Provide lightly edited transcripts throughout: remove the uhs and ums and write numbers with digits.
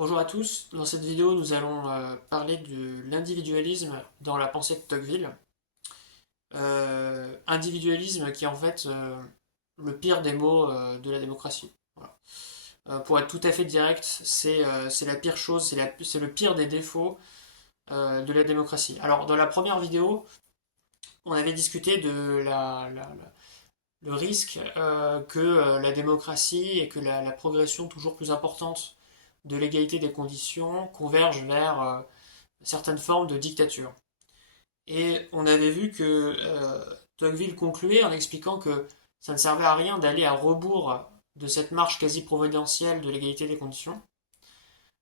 Bonjour à tous, dans cette vidéo nous allons parler de l'individualisme dans la pensée de Tocqueville. Individualisme qui est en fait le pire des maux de la démocratie. Voilà. Pour être tout à fait direct, c'est la pire chose, c'est le pire des défauts de la démocratie. Alors dans la première vidéo, on avait discuté de le risque que la démocratie et que la progression toujours plus importante de l'égalité des conditions convergent vers certaines formes de dictature. Et on avait vu que Tocqueville concluait en expliquant que ça ne servait à rien d'aller à rebours de cette marche quasi providentielle de l'égalité des conditions,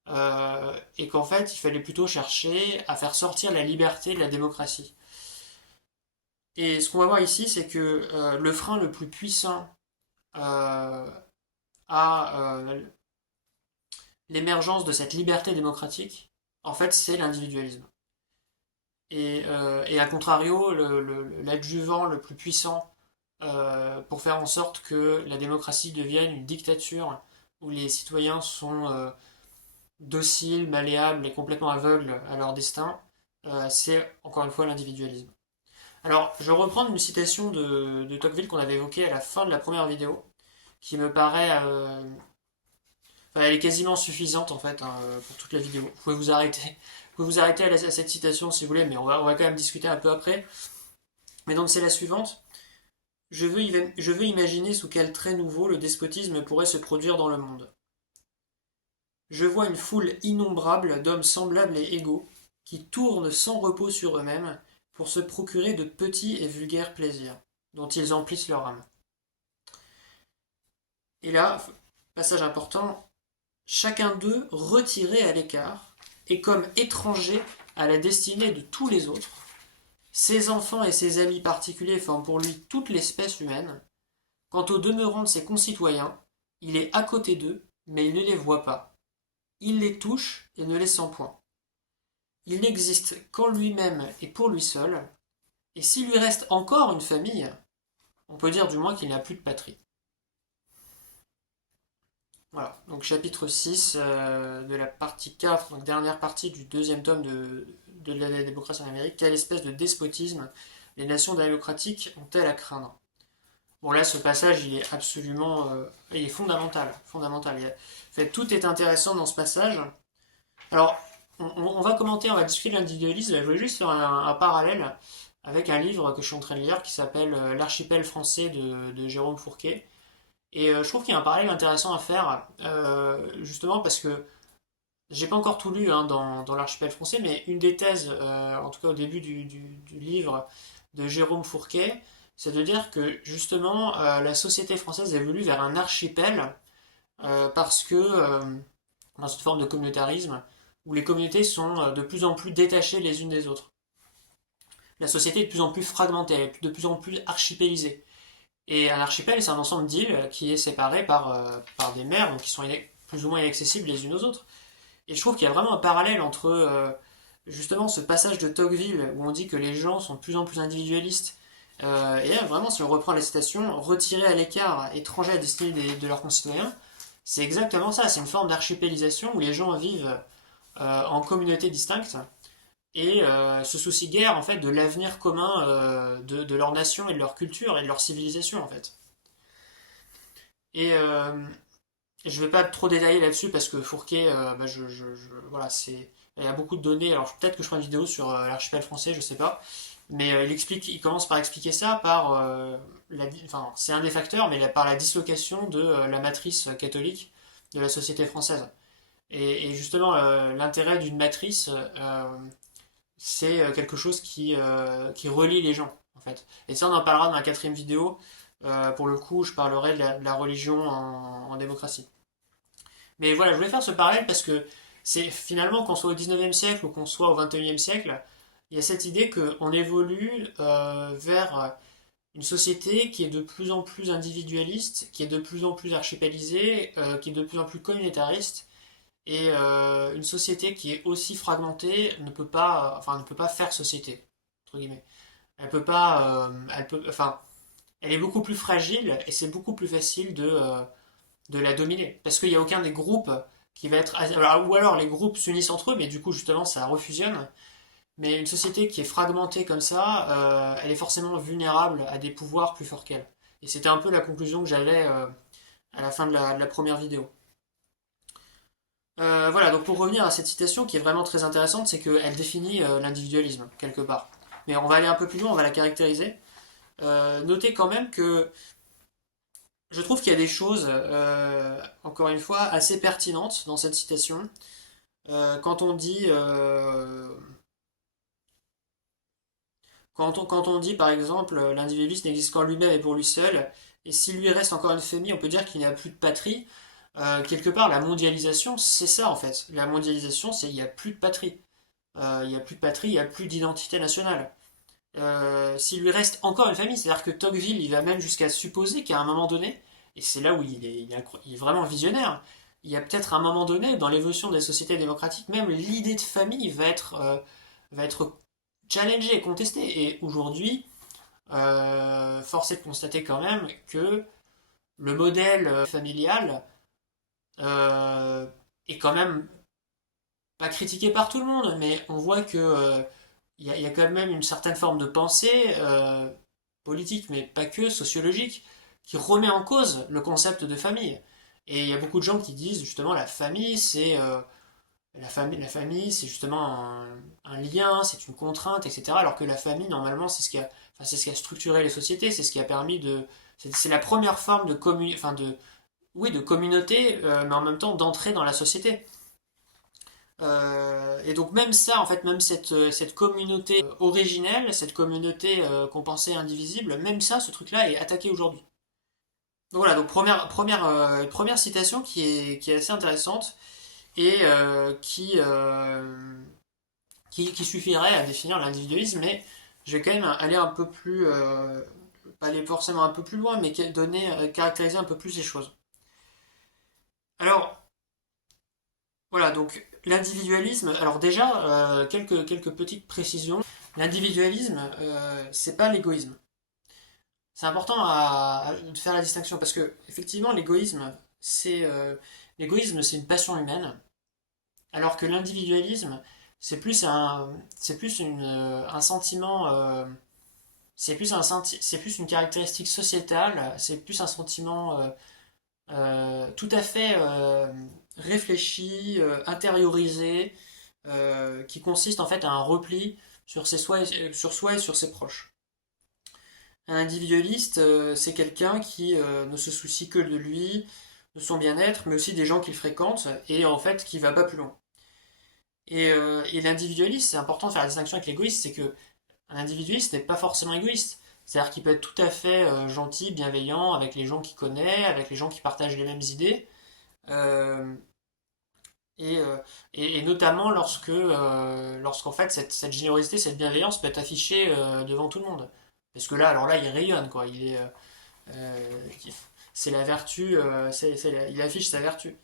et qu'en fait il fallait plutôt chercher à faire sortir la liberté de la démocratie. Et ce qu'on va voir ici, c'est que le frein le plus puissant euh, à l'émergence de cette liberté démocratique, en fait, c'est l'individualisme. Et à contrario, l'adjuvant le plus puissant pour faire en sorte que la démocratie devienne une dictature où les citoyens sont dociles, malléables et complètement aveugles à leur destin, c'est encore une fois l'individualisme. Alors, je reprends une citation de Tocqueville qu'on avait évoquée à la fin de la première vidéo, qui me paraît enfin, elle est quasiment suffisante en fait, hein, pour toute la vidéo. Vous pouvez vous arrêter, vous pouvez vous arrêter à cette citation si vous voulez, mais on va quand même discuter un peu après. Mais donc c'est la suivante. Je veux imaginer sous quel trait nouveau le despotisme pourrait se produire dans le monde. Je vois une foule innombrable d'hommes semblables et égaux, qui tournent sans repos sur eux-mêmes pour se procurer de petits et vulgaires plaisirs, dont ils emplissent leur âme. Et là, passage important, chacun d'eux retiré à l'écart, et comme étranger à la destinée de tous les autres, ses enfants et ses amis particuliers forment pour lui toute l'espèce humaine. Quant au demeurant de ses concitoyens, il est à côté d'eux, mais il ne les voit pas. Il les touche et ne les sent point. Il n'existe qu'en lui-même et pour lui seul, et s'il lui reste encore une famille, on peut dire du moins qu'il n'a plus de patrie. Voilà, donc chapitre 6 de la partie 4, donc dernière partie du deuxième tome de la démocratie en Amérique. Quelle espèce de despotisme les nations démocratiques ont-elles à craindre? Bon là, ce passage, il est absolument, il est fondamental, fondamental. En fait, tout est intéressant dans ce passage. Alors, on va commenter, on va discuter de l'individualisme. Je voulais juste faire un parallèle avec un livre que je suis en train de lire qui s'appelle L'archipel français de Jérôme Fourquet. Et je trouve qu'il y a un parallèle intéressant à faire, justement parce que j'ai pas encore tout lu hein, dans l'archipel français, mais une des thèses, en tout cas au début du livre de Jérôme Fourquet, c'est de dire que justement la société française évolue vers un archipel parce que dans cette forme de communautarisme où les communautés sont de plus en plus détachées les unes des autres. La société est de plus en plus fragmentée, elle est de plus en plus archipélisée. Et un archipel, c'est un ensemble d'îles qui est séparé par des mers, donc qui sont plus ou moins inaccessibles les unes aux autres. Et je trouve qu'il y a vraiment un parallèle entre justement ce passage de Tocqueville où on dit que les gens sont de plus en plus individualistes, et là, vraiment, si on reprend les citations, retirés à l'écart, étrangers à la destinée de leurs concitoyens, c'est exactement ça, c'est une forme d'archipélisation où les gens vivent en communautés distinctes et se soucient guère en fait de l'avenir commun de leur nation et de leur culture et de leur civilisation en fait. Et je ne vais pas trop détailler là-dessus parce que Fourquet, bah, voilà, il y a beaucoup de données. Alors peut-être que je ferai une vidéo sur l'archipel français, je sais pas. Mais il commence par expliquer ça par, enfin, c'est un des facteurs, mais par la dislocation de la matrice catholique de la société française. Et justement, l'intérêt d'une matrice, c'est quelque chose qui relie les gens, en fait. Et ça, on en parlera dans la quatrième vidéo. Pour le coup, je parlerai de la religion en démocratie. Mais voilà, je voulais faire ce parallèle parce que c'est finalement, qu'on soit au 19e siècle ou qu'on soit au 21e siècle, il y a cette idée qu'on évolue vers une société qui est de plus en plus individualiste, qui est de plus en plus archipélisée, qui est de plus en plus communautariste, et une société qui est aussi fragmentée ne peut pas faire société, entre guillemets. Elle peut pas, enfin, elle est beaucoup plus fragile et c'est beaucoup plus facile de la dominer. Parce qu'il n'y a aucun des groupes qui va être... ou alors les groupes s'unissent entre eux, mais du coup justement ça refusionne. Mais une société qui est fragmentée comme ça, elle est forcément vulnérable à des pouvoirs plus forts qu'elle. Et c'était un peu la conclusion que j'avais à la fin de la première vidéo. Voilà, donc pour revenir à cette citation qui est vraiment très intéressante, c'est qu'elle définit l'individualisme, quelque part. Mais on va aller un peu plus loin, on va la caractériser. Notez quand même que je trouve qu'il y a des choses, encore une fois, assez pertinentes dans cette citation. Quand on dit, quand on dit par exemple, l'individualisme n'existe qu'en lui-même et pour lui seul, et s'il lui reste encore une famille, on peut dire qu'il n'y a plus de patrie. Quelque part, la mondialisation, c'est ça en fait. La mondialisation, c'est il n'y a plus de patrie. Il n'y a plus de patrie, il n'y a plus d'identité nationale. S'il lui reste encore une famille, c'est-à-dire que Tocqueville, il va même jusqu'à supposer qu'à un moment donné, et c'est là où il est vraiment visionnaire, il y a peut-être un moment donné, dans l'évolution des sociétés démocratiques, même l'idée de famille va être challengée et contestée. Et aujourd'hui, force est de constater quand même que le modèle familial euh, est quand même pas critiqué par tout le monde, mais on voit que il y a quand même une certaine forme de pensée politique, mais pas que, sociologique, qui remet en cause le concept de famille. Et il y a beaucoup de gens qui disent justement la famille, c'est justement un lien, c'est une contrainte, etc. Alors que la famille, normalement, c'est ce qui a structuré les sociétés, c'est ce qui a permis c'est la première forme oui, de communauté, mais en même temps d'entrer dans la société. Et donc même ça, en fait, même cette communauté originelle, cette communauté qu'on pensait indivisible, même ça, ce truc-là est attaqué aujourd'hui. Donc voilà, donc première citation qui est assez intéressante et qui suffirait à définir l'individualisme, mais je vais quand même aller un peu plus, pas aller forcément un peu plus loin, mais caractériser un peu plus les choses. Alors, voilà, donc l'individualisme, alors déjà, quelques petites précisions. L'individualisme, c'est pas l'égoïsme. C'est important de faire la distinction parce que, effectivement, l'égoïsme, c'est une passion humaine, alors que l'individualisme, c'est plus un sentiment, c'est plus une caractéristique sociétale, c'est plus un sentiment tout à fait réfléchi, intériorisé, qui consiste en fait à un repli sur soi et sur ses proches. Un individualiste, c'est quelqu'un qui ne se soucie que de lui, de son bien-être, mais aussi des gens qu'il fréquente, et en fait qui va pas plus loin. Et l'individualiste, c'est important de faire la distinction avec l'égoïste, c'est que un individualiste n'est pas forcément égoïste. C'est-à-dire qu'il peut être tout à fait gentil, bienveillant avec les gens qu'il connaît, avec les gens qui partagent les mêmes idées, euh, et notamment lorsqu'en fait cette générosité, cette bienveillance peut être affichée devant tout le monde. Parce que là, alors là, il rayonne, quoi. Euh, c'est la vertu, il affiche sa vertu.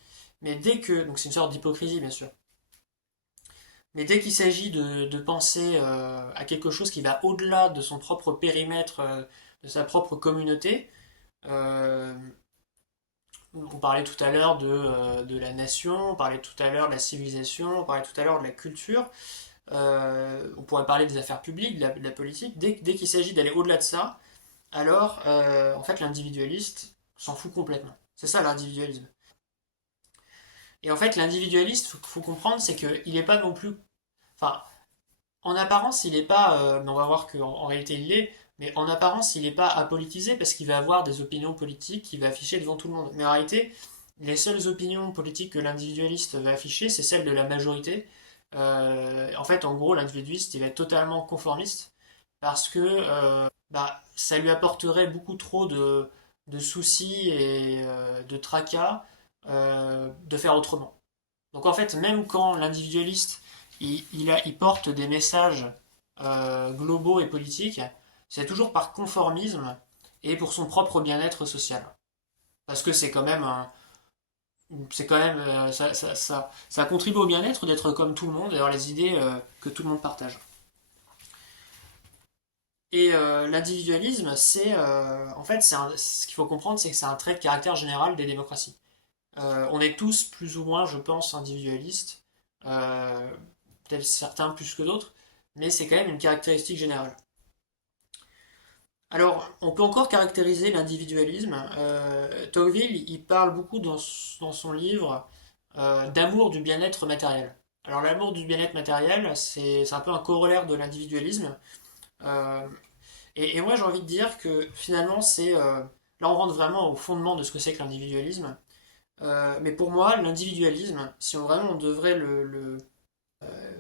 Mais donc c'est une sorte d'hypocrisie, bien sûr. Mais dès qu'il s'agit de penser à quelque chose qui va au-delà de son propre périmètre, de sa propre communauté, euh, on parlait tout à l'heure de la nation, on parlait tout à l'heure de la civilisation, on parlait tout à l'heure de la culture, on pourrait parler des affaires publiques, de la politique. Dès qu'il s'agit d'aller au-delà de ça, alors en fait l'individualiste s'en fout complètement. C'est ça l'individualisme. Et en fait l'individualiste, faut comprendre, c'est qu'il n'est pas non plus... Enfin, en apparence, il n'est pas... mais on va voir qu'en réalité il l'est, mais en apparence, il n'est pas apolitisé parce qu'il va avoir des opinions politiques qu'il va afficher devant tout le monde. Mais en réalité, les seules opinions politiques que l'individualiste va afficher, c'est celles de la majorité. En fait, en gros, l'individualiste, il va être totalement conformiste parce que ça lui apporterait beaucoup trop de soucis et de tracas de faire autrement. Donc en fait, même quand l'individualiste, il porte des messages globaux et politiques, c'est toujours par conformisme et pour son propre bien-être social. Parce que ça contribue au bien-être d'être comme tout le monde et d'avoir les idées que tout le monde partage. Et l'individualisme, en fait, ce qu'il faut comprendre, c'est que c'est un trait de caractère général des démocraties. On est tous plus ou moins, je pense, individualistes, peut-être certains plus que d'autres, mais c'est quand même une caractéristique générale. Alors, on peut encore caractériser l'individualisme. Tocqueville, il parle beaucoup dans son livre d'amour du bien-être matériel. Alors, l'amour du bien-être matériel, c'est un peu un corollaire de l'individualisme. Euh, et moi, j'ai envie de dire que finalement, là, on rentre vraiment au fondement de ce que c'est que l'individualisme. Mais pour moi, l'individualisme, si vraiment on devrait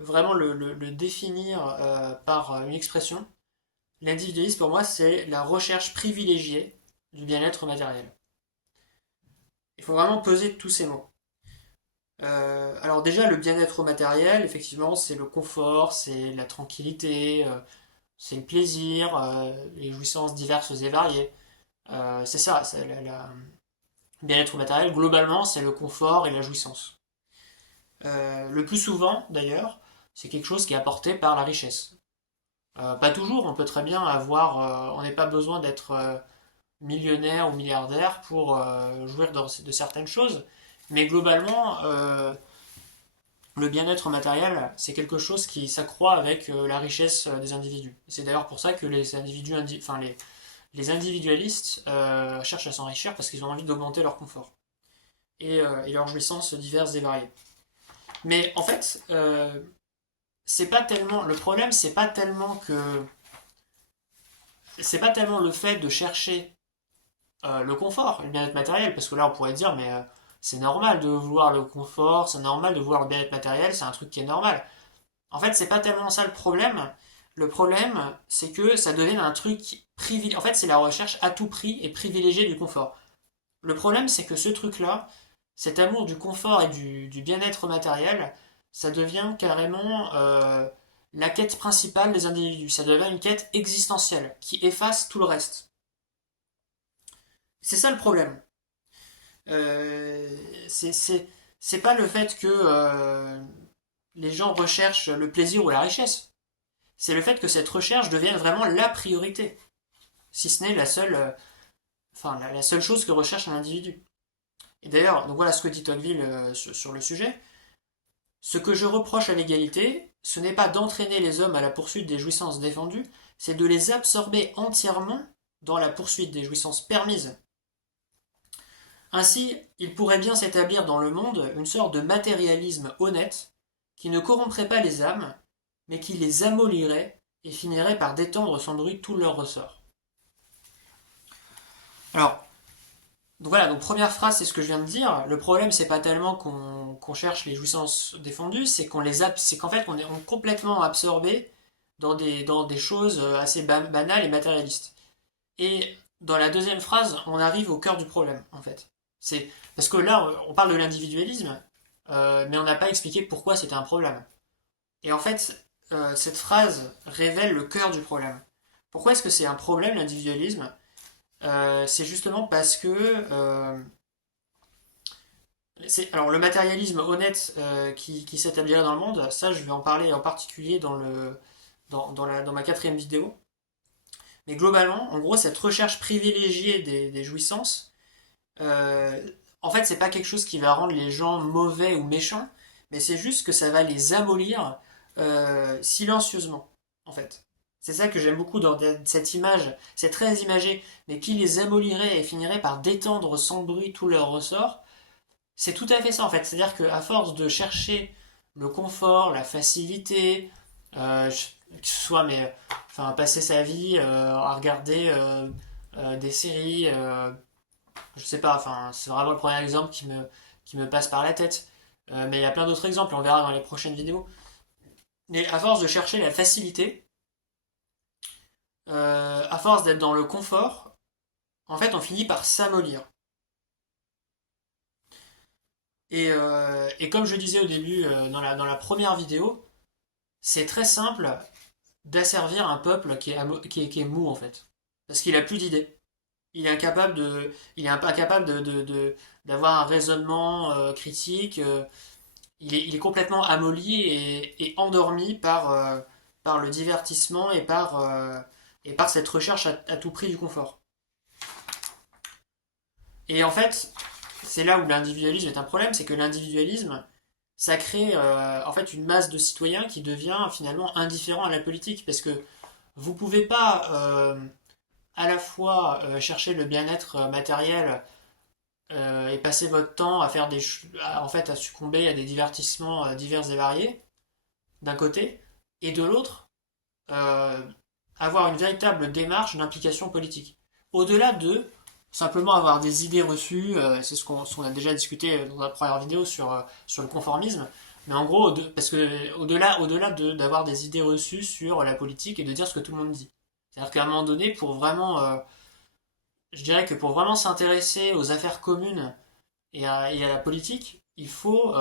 vraiment le définir par une expression, l'individualisme pour moi c'est la recherche privilégiée du bien-être matériel. Il faut vraiment peser tous ces mots. Alors déjà le bien-être matériel, effectivement, c'est le confort, c'est la tranquillité, c'est le plaisir, les jouissances diverses et variées. C'est ça, le bien-être matériel, globalement, c'est le confort et la jouissance. Le plus souvent, d'ailleurs, c'est quelque chose qui est apporté par la richesse. Pas toujours, on peut très bien on n'est pas besoin d'être millionnaire ou milliardaire pour jouir de certaines choses, mais globalement, le bien-être matériel, c'est quelque chose qui s'accroît avec la richesse des individus. C'est d'ailleurs pour ça que les individualistes cherchent à s'enrichir parce qu'ils ont envie d'augmenter leur confort et leurs jouissances diverses et variées. Mais en fait, c'est pas tellement le problème, c'est pas tellement le fait de chercher le confort, le bien-être matériel, parce que là on pourrait dire mais c'est normal de vouloir le confort, c'est normal de vouloir le bien-être matériel, c'est un truc qui est normal. En fait, c'est pas tellement ça le problème. Le problème, c'est que ça devient un truc privilégié. En fait, c'est la recherche à tout prix et privilégiée du confort. Le problème, c'est que ce truc-là, cet amour du confort et du bien-être matériel, ça devient carrément la quête principale des individus. Ça devient une quête existentielle qui efface tout le reste. C'est ça le problème. Euh, c'est pas le fait que les gens recherchent le plaisir ou la richesse. C'est le fait que cette recherche devienne vraiment la priorité, si ce n'est la seule chose que recherche un individu. Et d'ailleurs, donc voilà ce que dit Tocqueville sur le sujet. Ce que je reproche à l'égalité, ce n'est pas d'entraîner les hommes à la poursuite des jouissances défendues, c'est de les absorber entièrement dans la poursuite des jouissances permises. Ainsi, il pourrait bien s'établir dans le monde une sorte de matérialisme honnête qui ne corromprait pas les âmes, mais qui les amollirait et finirait par détendre sans bruit tout leur ressort. Alors, donc voilà, donc première phrase, c'est ce que je viens de dire. Le problème, c'est pas tellement qu'on cherche les jouissances défendues, c'est qu'en fait, on est complètement absorbé dans des choses assez banales et matérialistes. Et dans la deuxième phrase, on arrive au cœur du problème, en fait. C'est parce que là, on parle de l'individualisme, mais on n'a pas expliqué pourquoi c'était un problème. Et en fait, cette phrase révèle le cœur du problème. Pourquoi est-ce que c'est un problème l'individualisme? C'est justement parce que alors le matérialisme honnête qui s'établirait dans le monde, ça je vais en parler en particulier dans ma quatrième vidéo. Mais globalement, en gros, cette recherche privilégiée des jouissances, euh, en fait, c'est pas quelque chose qui va rendre les gens mauvais ou méchants, mais c'est juste que ça va les amollir silencieusement, en fait. C'est ça que j'aime beaucoup dans cette image, c'est très imagé, mais qui les amollirait et finirait par détendre sans bruit tout leur ressort. C'est tout à fait ça, en fait. C'est-à-dire qu'à force de chercher le confort, la facilité, que ce soit enfin, passer sa vie à regarder des séries, je sais pas, enfin, c'est vraiment le premier exemple qui me passe par la tête. Mais il y a plein d'autres exemples, on verra dans les prochaines vidéos. Mais à force de chercher la facilité, à force d'être dans le confort, en fait, on finit par s'amollir. Et comme je disais au début, dans la première vidéo, c'est très simple d'asservir un peuple qui est mou, en fait. Parce qu'il a plus d'idées. Il est incapable d'avoir un raisonnement critique. Il est complètement amolli et endormi par le divertissement et par cette recherche à tout prix du confort. Et en fait, c'est là où l'individualisme est un problème, c'est que l'individualisme, ça crée en fait une masse de citoyens qui devient finalement indifférent à la politique, parce que vous pouvez pas à la fois chercher le bien-être matériel et passer votre temps à faire en fait à succomber à des divertissements divers et variés d'un côté, et de l'autre euh, avoir une véritable démarche d'implication politique. Au-delà de simplement avoir des idées reçues, c'est ce qu'on a déjà discuté dans la première vidéo sur le conformisme, mais en gros, parce que au-delà d'avoir des idées reçues sur la politique et de dire ce que tout le monde dit. C'est-à-dire qu'à un moment donné, je dirais que pour vraiment s'intéresser aux affaires communes et à la politique, il faut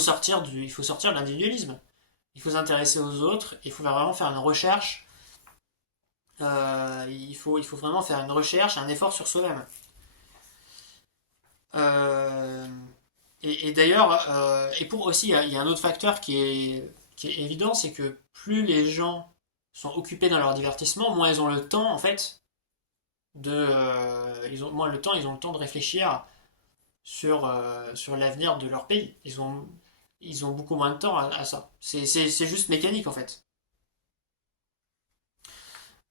sortir de l'individualisme. Il faut s'intéresser aux autres, il faut vraiment faire une recherche, il faut vraiment faire une recherche, un effort sur soi-même. Euh, et d'ailleurs, et pour aussi, il y a un autre facteur qui est évident, c'est que plus les gens sont occupés dans leur divertissement, moins ils ont le temps, en fait, ils ont moins le temps, ils ont le temps de réfléchir sur l'avenir de leur pays. Ils ont beaucoup moins de temps à ça. C'est juste mécanique, en fait.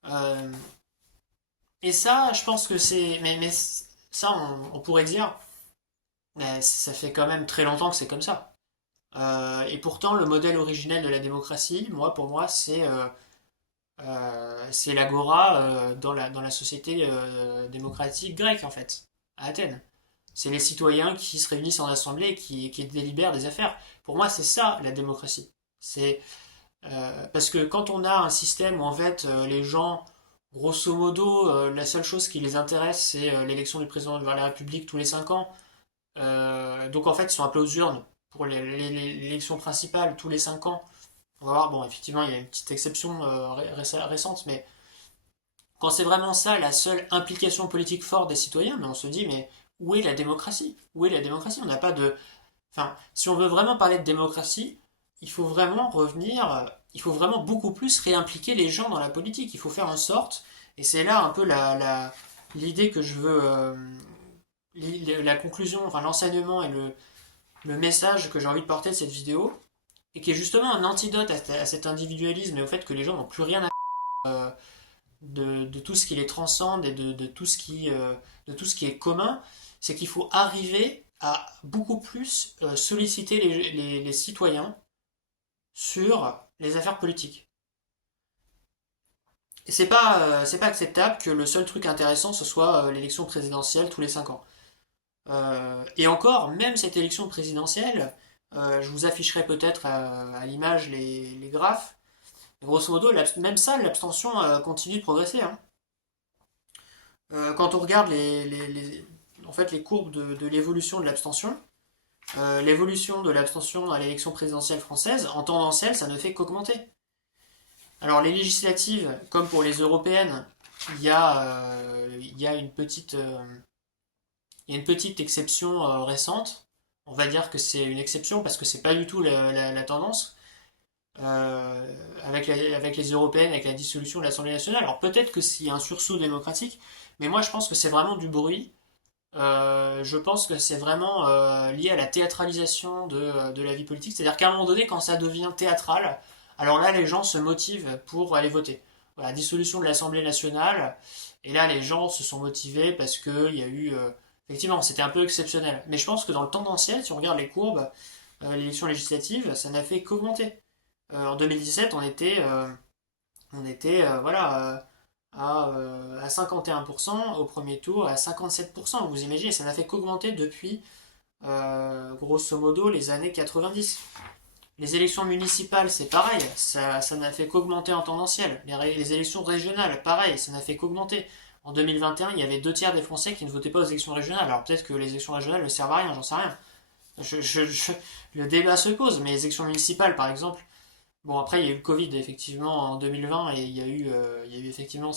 Euh, et ça, je pense que c'est. Mais ça, on pourrait dire, mais ça fait quand même très longtemps que c'est comme ça. Et pourtant, le modèle originel de la démocratie, pour moi, c'est l'agora dans la société démocratique grecque, en fait, à Athènes. C'est les citoyens qui se réunissent en assemblée et qui délibèrent des affaires. Pour moi, c'est ça la démocratie. Parce que quand on a un système où en fait les gens, grosso modo, la seule chose qui les intéresse, c'est l'élection du président de la République tous les 5 ans. Donc en fait, ils sont appelés aux urnes pour l'élection principale tous les 5 ans. On va voir, bon, effectivement, il y a une petite exception récente, mais quand c'est vraiment ça la seule implication politique forte des citoyens, mais on se dit, mais où est la démocratie? Où est la démocratie? On n'a pas de. Enfin, si on veut vraiment parler de démocratie, il faut vraiment beaucoup plus réimpliquer les gens dans la politique. Il faut faire en sorte, et c'est là un peu l'idée que je veux, la conclusion, enfin l'enseignement et le message que j'ai envie de porter de cette vidéo, et qui est justement un antidote à cet individualisme et au fait que les gens n'ont plus rien à de tout ce qui les transcende et de tout ce qui est commun, c'est qu'il faut arriver à beaucoup plus solliciter les citoyens sur les affaires politiques. Et c'est pas acceptable que le seul truc intéressant ce soit l'élection présidentielle tous les 5 ans. Et encore, même cette élection présidentielle, je vous afficherai peut-être à l'image les graphes. Grosso modo, même ça, l'abstention continue de progresser, hein. Quand on regarde en fait, les courbes de l'évolution de l'abstention à l'élection présidentielle française, en tendancielle, ça ne fait qu'augmenter. Alors les législatives, comme pour les européennes, il y a une petite exception récente. On va dire que c'est une exception parce que c'est pas du tout la tendance. Avec les européennes, avec la dissolution de l'Assemblée nationale. Alors peut-être que s'il y a un sursaut démocratique, mais moi je pense que c'est vraiment du bruit. Je pense que c'est vraiment lié à la théâtralisation de la vie politique. C'est-à-dire qu'à un moment donné, quand ça devient théâtral, alors là, les gens se motivent pour aller voter. Voilà, dissolution de l'Assemblée nationale, et là, les gens se sont motivés parce qu'il y a eu. Effectivement, c'était un peu exceptionnel. Mais je pense que dans le tendanciel, si on regarde les courbes, l'élection législative, ça n'a fait qu'augmenter. En 2017, on était voilà, à 51%, au premier tour à 57%. Vous imaginez, ça n'a fait qu'augmenter depuis, grosso modo, les années 90. Les élections municipales, c'est pareil, ça n'a fait qu'augmenter en tendanciel. Les élections régionales, pareil, ça n'a fait qu'augmenter. En 2021, il y avait 2 tiers des Français qui ne votaient pas aux élections régionales. Alors peut-être que les élections régionales ne servent à rien, j'en sais rien. Le débat se pose, mais les élections municipales, par exemple, bon, après, il y a eu le Covid, effectivement, en 2020, et il y a eu effectivement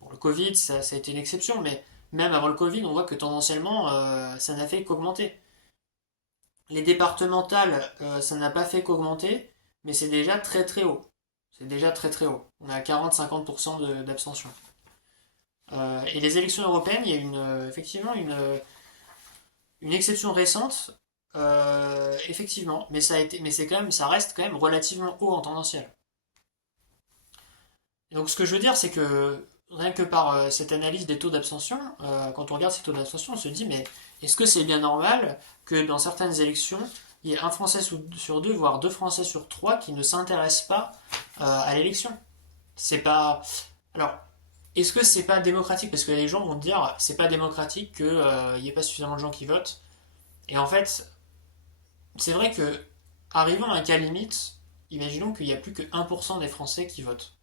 bon, le Covid, ça a été une exception, mais même avant le Covid, on voit que tendanciellement, ça n'a fait qu'augmenter. Les départementales, ça n'a pas fait qu'augmenter, mais c'est déjà très très haut. C'est déjà très très haut. On est à 40-50% d'abstention. Et les élections européennes, il y a effectivement une exception récente, effectivement, mais ça reste quand même relativement haut en tendanciel. Et donc ce que je veux dire, c'est que rien que par cette analyse des taux d'abstention, quand on regarde ces taux d'abstention, on se dit, mais est-ce que c'est bien normal que dans certaines élections, il y ait un Français sur deux, voire deux Français sur trois qui ne s'intéressent pas à l'élection? C'est pas. Alors, est-ce que c'est pas démocratique? Parce que les gens vont dire, c'est pas démocratique qu'il n'y ait pas suffisamment de gens qui votent. Et en fait, c'est vrai que, arrivant à un cas limite, imaginons qu'il n'y a plus que 1% des Français qui votent.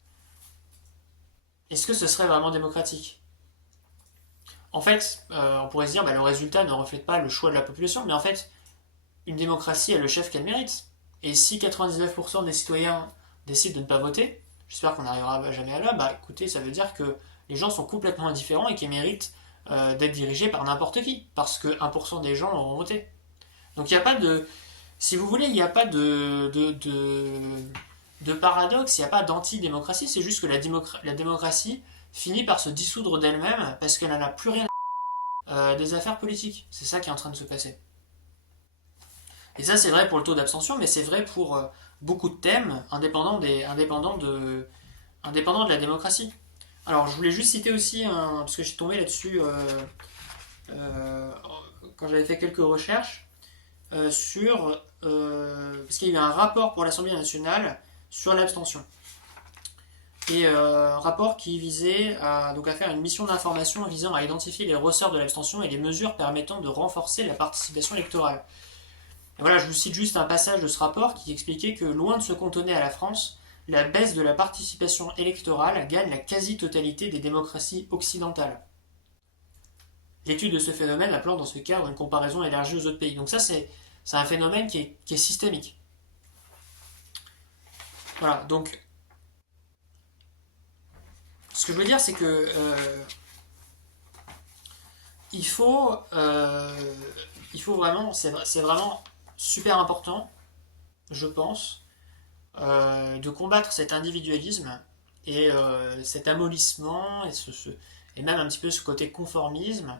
Est-ce que ce serait vraiment démocratique? En fait, on pourrait se dire, bah, le résultat ne reflète pas le choix de la population, mais en fait, une démocratie a le chef qu'elle mérite. Et si 99% des citoyens décident de ne pas voter, j'espère qu'on n'arrivera jamais à là, bah écoutez, ça veut dire que les gens sont complètement indifférents et qu'ils méritent d'être dirigés par n'importe qui, parce que 1% des gens auront voté. Donc il n'y a pas de. Si vous voulez, il n'y a pas de paradoxe, il n'y a pas d'anti-démocratie, c'est juste que la démocratie finit par se dissoudre d'elle-même parce qu'elle n'en a plus rien des affaires politiques. C'est ça qui est en train de se passer. Et ça, c'est vrai pour le taux d'abstention, mais c'est vrai pour beaucoup de thèmes indépendants de la démocratie. Alors, je voulais juste citer aussi, parce que j'ai tombé là-dessus euh, quand j'avais fait quelques recherches, parce qu'il y a eu un rapport pour l'Assemblée nationale sur l'abstention. Et un rapport qui visait à faire une mission d'information visant à identifier les ressorts de l'abstention et les mesures permettant de renforcer la participation électorale. Et voilà, je vous cite juste un passage de ce rapport qui expliquait que loin de se cantonner à la France, la baisse de la participation électorale gagne la quasi-totalité des démocraties occidentales. L'étude de ce phénomène appelant dans ce cadre une comparaison élargie aux autres pays. Donc ça, c'est un phénomène qui est systémique. Voilà, donc ce que je veux dire, c'est que il faut, euh, il faut vraiment, c'est vraiment super important, je pense, de combattre cet individualisme et cet amollissement et même un petit peu ce côté conformisme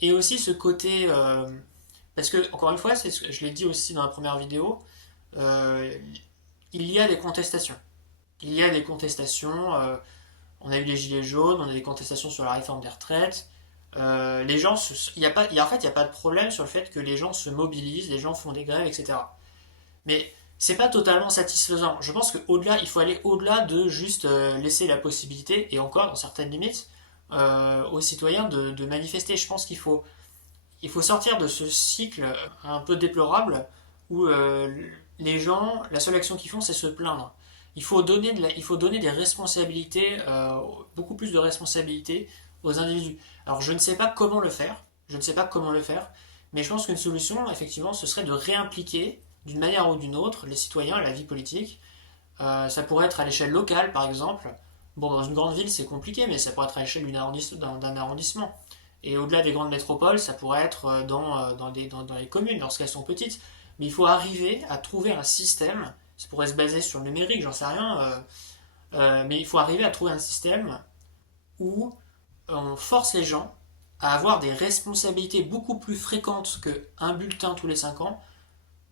et aussi ce côté parce que encore une fois, je l'ai dit aussi dans la première vidéo, euh, il y a des contestations. Il y a des contestations. On a eu les gilets jaunes, on a des contestations sur la réforme des retraites. Les gens, il y a pas, en fait, il n'y a pas de problème sur le fait que les gens se mobilisent, les gens font des grèves, etc. Mais c'est pas totalement satisfaisant. Je pense qu'au-delà, il faut aller au-delà de juste laisser la possibilité, et encore dans certaines limites, aux citoyens de manifester. Je pense il faut sortir de ce cycle un peu déplorable où les gens, la seule action qu'ils font, c'est se plaindre. Il faut donner des responsabilités, beaucoup plus de responsabilités aux individus. Alors je ne sais pas comment le faire, je ne sais pas comment le faire, mais je pense qu'une solution, effectivement, ce serait de réimpliquer d'une manière ou d'une autre les citoyens à la vie politique. Ça pourrait être à l'échelle locale, par exemple. Bon, dans une grande ville, c'est compliqué, mais ça pourrait être à l'échelle d'un arrondissement. Et au-delà des grandes métropoles, ça pourrait être dans les communes lorsqu'elles sont petites. Mais il faut arriver à trouver un système, ça pourrait se baser sur le numérique, j'en sais rien, mais il faut arriver à trouver un système où on force les gens à avoir des responsabilités beaucoup plus fréquentes qu'un bulletin tous les 5 ans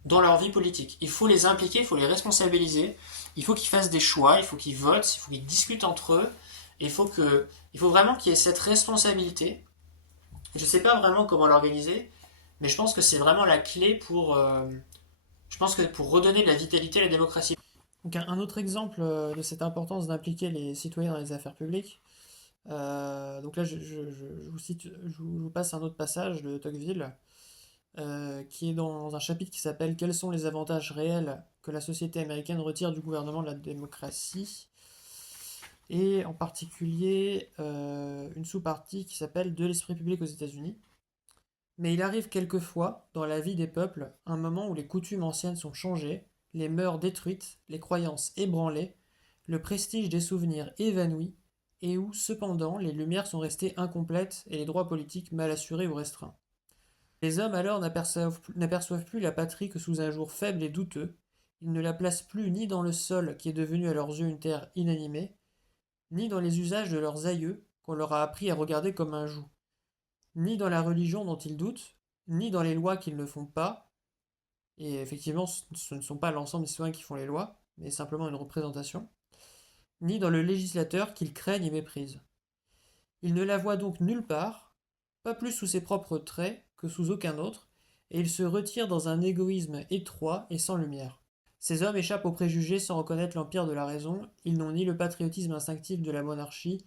dans leur vie politique. Il faut les impliquer, il faut les responsabiliser, il faut qu'ils fassent des choix, il faut qu'ils votent, il faut qu'ils discutent entre eux, et il faut vraiment qu'il y ait cette responsabilité. Je ne sais pas vraiment comment l'organiser, mais je pense que c'est vraiment la clé je pense que pour redonner de la vitalité à la démocratie. Donc un autre exemple de cette importance d'impliquer les citoyens dans les affaires publiques. Donc là, je vous passe un autre passage de Tocqueville, qui est dans un chapitre qui s'appelle Quels sont les avantages réels que la société américaine retire du gouvernement de la démocratie? Et en particulier une sous-partie qui s'appelle De l'esprit public aux États-Unis. Mais il arrive quelquefois, dans la vie des peuples, un moment où les coutumes anciennes sont changées, les mœurs détruites, les croyances ébranlées, le prestige des souvenirs évanoui, et où, cependant, les lumières sont restées incomplètes et les droits politiques mal assurés ou restreints. Les hommes alors n'aperçoivent plus la patrie que sous un jour faible et douteux, ils ne la placent plus ni dans le sol qui est devenu à leurs yeux une terre inanimée, ni dans les usages de leurs aïeux qu'on leur a appris à regarder comme un joug, ni dans la religion dont ils doutent, ni dans les lois qu'ils ne font pas, et effectivement ce ne sont pas l'ensemble des citoyens qui font les lois, mais simplement une représentation, ni dans le législateur qu'ils craignent et méprisent. Ils ne la voient donc nulle part, pas plus sous ses propres traits que sous aucun autre, et ils se retirent dans un égoïsme étroit et sans lumière. Ces hommes échappent aux préjugés sans reconnaître l'empire de la raison, ils n'ont ni le patriotisme instinctif de la monarchie,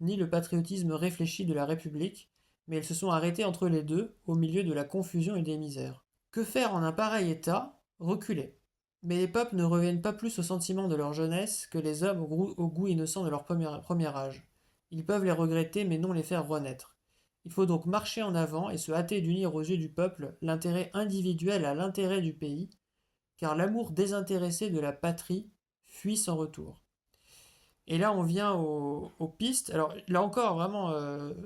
ni le patriotisme réfléchi de la République, mais ils se sont arrêtés entre les deux, au milieu de la confusion et des misères. Que faire en un pareil état? Reculer. Mais les peuples ne reviennent pas plus aux sentiments de leur jeunesse que les hommes au goût innocent de leur premier âge. Ils peuvent les regretter, mais non les faire renaître. Il faut donc marcher en avant et se hâter d'unir aux yeux du peuple l'intérêt individuel à l'intérêt du pays, car l'amour désintéressé de la patrie fuit sans retour. Et là, on vient aux pistes. Alors là encore, vraiment,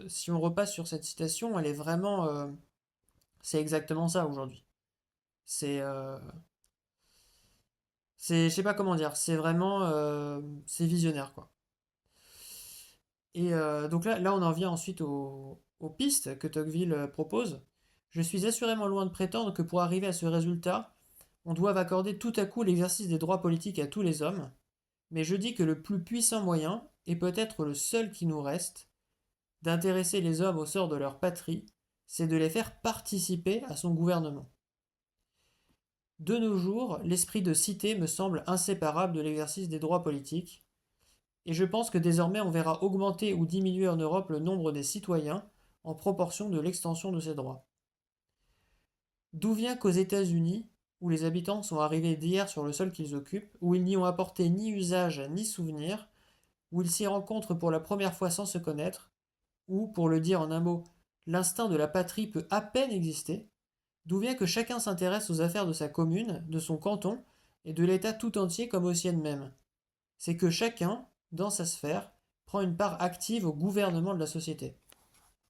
si on repasse sur cette citation, elle est vraiment... c'est exactement ça aujourd'hui. C'est... je sais pas comment dire, c'est vraiment... c'est visionnaire, quoi. Et donc là, on en vient ensuite aux pistes que Tocqueville propose. Je suis assurément loin de prétendre que pour arriver à ce résultat, on doive accorder tout à coup l'exercice des droits politiques à tous les hommes, mais je dis que le plus puissant moyen, et peut-être le seul qui nous reste, d'intéresser les hommes au sort de leur patrie, c'est de les faire participer à son gouvernement. De nos jours, l'esprit de cité me semble inséparable de l'exercice des droits politiques, et je pense que désormais on verra augmenter ou diminuer en Europe le nombre des citoyens en proportion de l'extension de ces droits. D'où vient qu'aux États-Unis, où les habitants sont arrivés d'hier sur le sol qu'ils occupent, où ils n'y ont apporté ni usage ni souvenir, où ils s'y rencontrent pour la première fois sans se connaître, où, pour le dire en un mot, l'instinct de la patrie peut à peine exister, d'où vient que chacun s'intéresse aux affaires de sa commune, de son canton, et de l'État tout entier comme aux siennes mêmes. C'est que chacun, dans sa sphère, prend une part active au gouvernement de la société.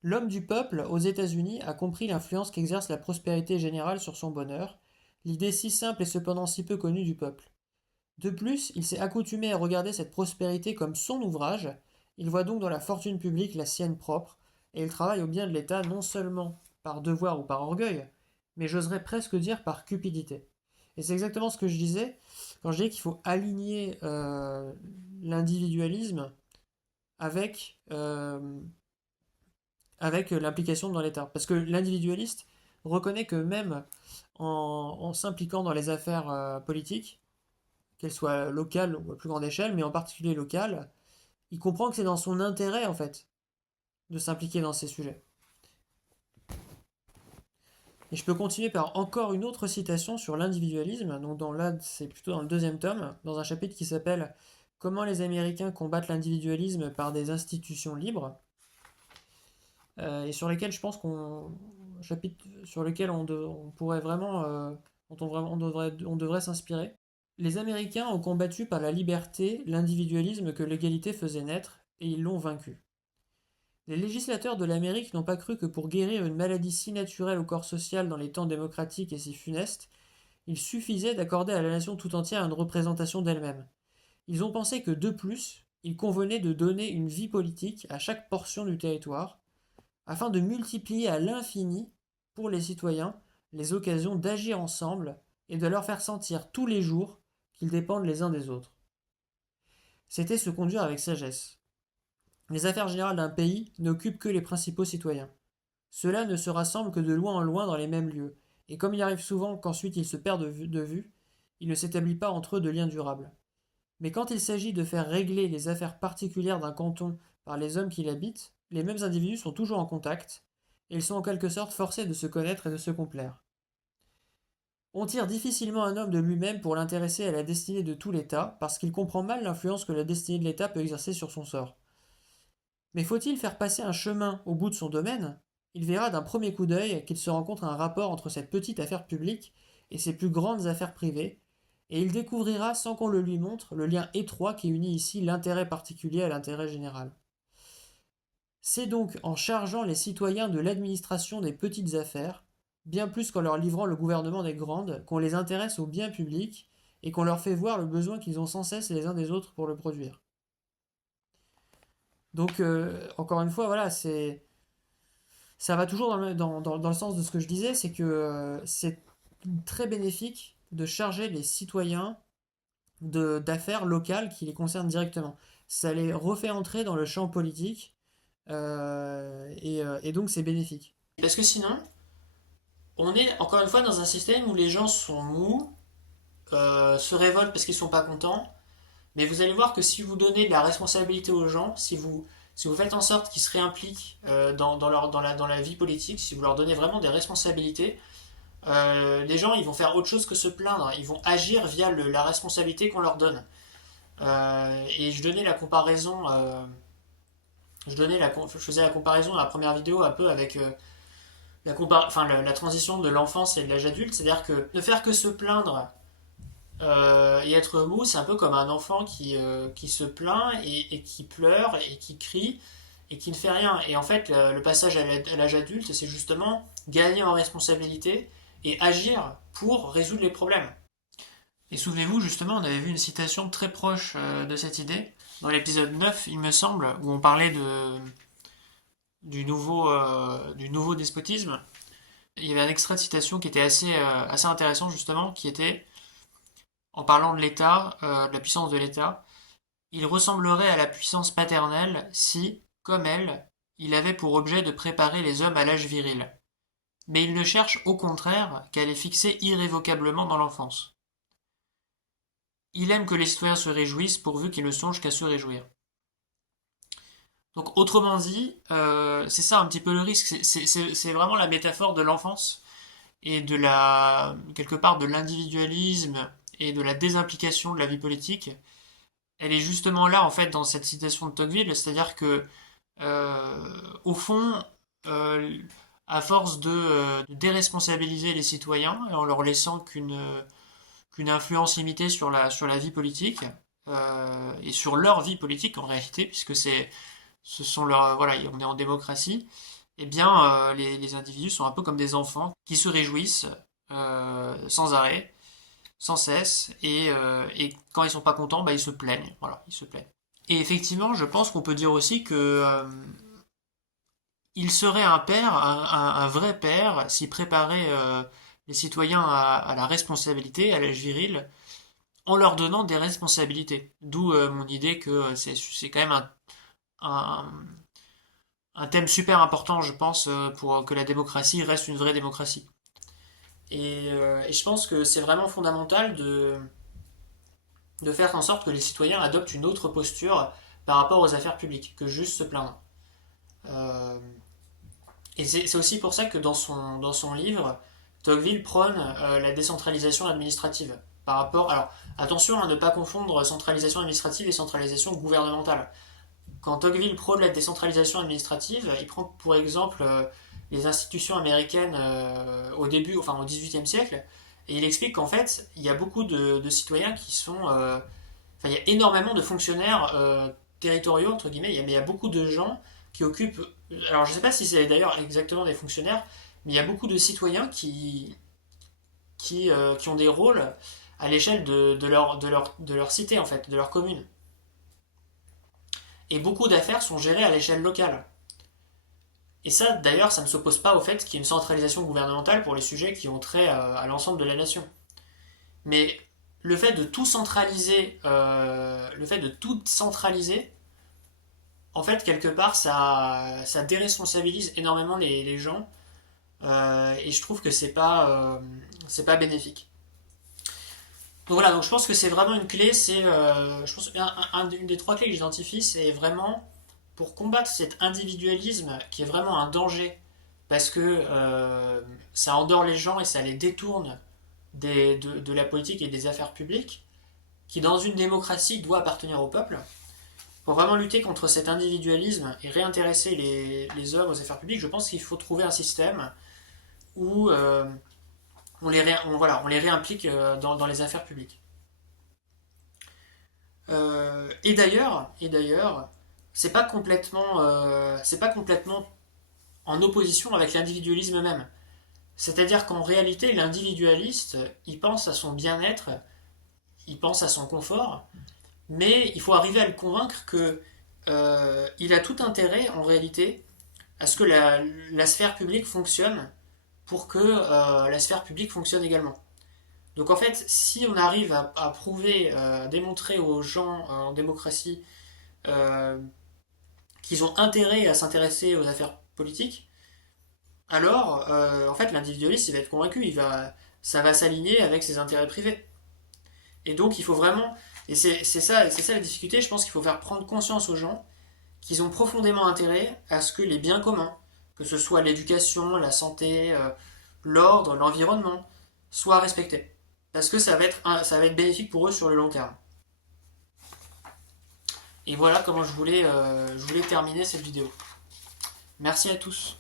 L'homme du peuple, aux États-Unis, a compris l'influence qu'exerce la prospérité générale sur son bonheur, l'idée si simple et cependant si peu connue du peuple. De plus, il s'est accoutumé à regarder cette prospérité comme son ouvrage, il voit donc dans la fortune publique la sienne propre, et il travaille au bien de l'État non seulement par devoir ou par orgueil, mais j'oserais presque dire par cupidité. Et c'est exactement ce que je disais quand je disais qu'il faut aligner l'individualisme avec, avec l'implication dans l'État. Parce que l'individualiste reconnaît que même en s'impliquant dans les affaires politiques, qu'elles soient locales ou à plus grande échelle, mais en particulier locales, il comprend que c'est dans son intérêt, en fait, de s'impliquer dans ces sujets. Et je peux continuer par encore une autre citation sur l'individualisme. Donc là, c'est plutôt dans le deuxième tome, dans un chapitre qui s'appelle Comment les Américains combattent l'individualisme par des institutions libres, et sur lesquels je pense chapitre sur lequel on pourrait vraiment, on devrait s'inspirer. Les Américains ont combattu par la liberté l'individualisme que l'égalité faisait naître, et ils l'ont vaincu. Les législateurs de l'Amérique n'ont pas cru que pour guérir une maladie si naturelle au corps social dans les temps démocratiques et si funestes, il suffisait d'accorder à la nation tout entière une représentation d'elle-même. Ils ont pensé que, de plus, il convenait de donner une vie politique à chaque portion du territoire, afin de multiplier à l'infini, pour les citoyens, les occasions d'agir ensemble et de leur faire sentir tous les jours qu'ils dépendent les uns des autres. C'était se conduire avec sagesse. Les affaires générales d'un pays n'occupent que les principaux citoyens. Ceux-là ne se rassemblent que de loin en loin dans les mêmes lieux, et comme il arrive souvent qu'ensuite ils se perdent de vue, il ne s'établit pas entre eux de lien durable. Mais quand il s'agit de faire régler les affaires particulières d'un canton par les hommes qui l'habitent, les mêmes individus sont toujours en contact, et ils sont en quelque sorte forcés de se connaître et de se complaire. On tire difficilement un homme de lui-même pour l'intéresser à la destinée de tout l'État, parce qu'il comprend mal l'influence que la destinée de l'État peut exercer sur son sort. Mais faut-il faire passer un chemin au bout de son domaine? Il verra d'un premier coup d'œil qu'il se rencontre un rapport entre cette petite affaire publique et ses plus grandes affaires privées, et il découvrira, sans qu'on le lui montre, le lien étroit qui unit ici l'intérêt particulier à l'intérêt général. C'est donc en chargeant les citoyens de l'administration des petites affaires, bien plus qu'en leur livrant le gouvernement des grandes, qu'on les intéresse au bien public et qu'on leur fait voir le besoin qu'ils ont sans cesse les uns des autres pour le produire. Donc, encore une fois, voilà, ça va toujours dans le sens de ce que je disais, c'est que c'est très bénéfique de charger les citoyens d'affaires locales qui les concernent directement. Ça les refait entrer dans le champ politique et donc c'est bénéfique. Parce que sinon, on est encore une fois dans un système où les gens sont mous, se révoltent parce qu'ils sont pas contents, mais vous allez voir que si vous donnez de la responsabilité aux gens, si vous faites en sorte qu'ils se réimpliquent dans la vie politique, si vous leur donnez vraiment des responsabilités, les gens ils vont faire autre chose que se plaindre, ils vont agir via la responsabilité qu'on leur donne. Et je donnais la comparaison, je faisais la comparaison dans la première vidéo un peu avec la transition de l'enfance et de l'âge adulte, c'est-à-dire que ne faire que se plaindre et être mou, c'est un peu comme un enfant qui se plaint et qui pleure et qui crie et qui ne fait rien. Et en fait, le passage à l'âge adulte, c'est justement gagner en responsabilité et agir pour résoudre les problèmes. Et souvenez-vous, justement, on avait vu une citation très proche de cette idée dans l'épisode 9, il me semble, où on parlait du nouveau despotisme. Il y avait un extrait de citation qui était assez intéressant, justement, qui était, en parlant de l'État, de la puissance de l'État, il ressemblerait à la puissance paternelle si, comme elle, il avait pour objet de préparer les hommes à l'âge viril. Mais il ne cherche au contraire qu'à les fixer irrévocablement dans l'enfance. Il aime que les citoyens se réjouissent pourvu qu'ils ne songent qu'à se réjouir. Donc autrement dit, c'est ça un petit peu le risque, c'est vraiment la métaphore de l'enfance et quelque part de l'individualisme et de la désimplication de la vie politique. Elle est justement là en fait dans cette citation de Tocqueville, c'est-à-dire que au fond, euh, à force de déresponsabiliser les citoyens en leur laissant qu'une influence limitée sur la vie politique et sur leur vie politique en réalité, puisque ce sont leurs voilà, on est en démocratie, eh bien les individus sont un peu comme des enfants qui se réjouissent sans arrêt, sans cesse, et quand ils sont pas contents, bah, ils se plaignent, voilà, ils se plaignent. Et effectivement, je pense qu'on peut dire aussi que il serait un père, un vrai père, s'il préparait les citoyens à la responsabilité, à l'âge viril, en leur donnant des responsabilités. D'où mon idée que c'est quand même un, un thème super important, je pense, pour que la démocratie reste une vraie démocratie. Et je pense que c'est vraiment fondamental de faire en sorte que les citoyens adoptent une autre posture par rapport aux affaires publiques que juste se plaindre. Euh, et c'est aussi pour ça que dans son livre, Tocqueville prône la décentralisation administrative. Par rapport, alors attention à ne pas confondre centralisation administrative et centralisation gouvernementale. Quand Tocqueville prône la décentralisation administrative, il prend pour exemple les institutions américaines au début, enfin au XVIIIe siècle, et il explique qu'en fait, il y a beaucoup de citoyens qui sont... enfin, il y a énormément de fonctionnaires territoriaux, entre guillemets, mais il y a beaucoup de gens qui occupent... Alors je ne sais pas si c'est d'ailleurs exactement des fonctionnaires, mais il y a beaucoup de citoyens qui ont des rôles à l'échelle de leur cité, en fait, de leur commune. Et beaucoup d'affaires sont gérées à l'échelle locale. Et ça, d'ailleurs, ça ne s'oppose pas au fait qu'il y ait une centralisation gouvernementale pour les sujets qui ont trait à l'ensemble de la nation. Mais le fait de tout centraliser, en fait, quelque part, ça déresponsabilise énormément les gens, et je trouve que c'est pas bénéfique. Donc voilà, donc je pense que c'est vraiment une clé, je pense une des trois clés que j'identifie, c'est vraiment pour combattre cet individualisme qui est vraiment un danger parce que ça endort les gens et ça les détourne de la politique et des affaires publiques, qui dans une démocratie doit appartenir au peuple. Pour vraiment lutter contre cet individualisme et réintéresser les hommes aux affaires publiques, je pense qu'il faut trouver un système où on les réimplique dans les affaires publiques. Et d'ailleurs, c'est pas complètement en opposition avec l'individualisme même. C'est-à-dire qu'en réalité, l'individualiste, il pense à son bien-être, il pense à son confort, mais il faut arriver à le convaincre que il a tout intérêt en réalité à ce que la sphère publique fonctionne pour que la sphère publique fonctionne également. Donc en fait, si on arrive à prouver, à démontrer aux gens en démocratie euh, qu'ils ont intérêt à s'intéresser aux affaires politiques, alors en fait l'individualiste il va être convaincu, ça va s'aligner avec ses intérêts privés. Et donc il faut vraiment, et c'est ça la difficulté, je pense qu'il faut faire prendre conscience aux gens qu'ils ont profondément intérêt à ce que les biens communs, que ce soit l'éducation, la santé, l'ordre, l'environnement, soient respectés. Parce que ça va être bénéfique pour eux sur le long terme. Et voilà comment je voulais terminer cette vidéo. Merci à tous.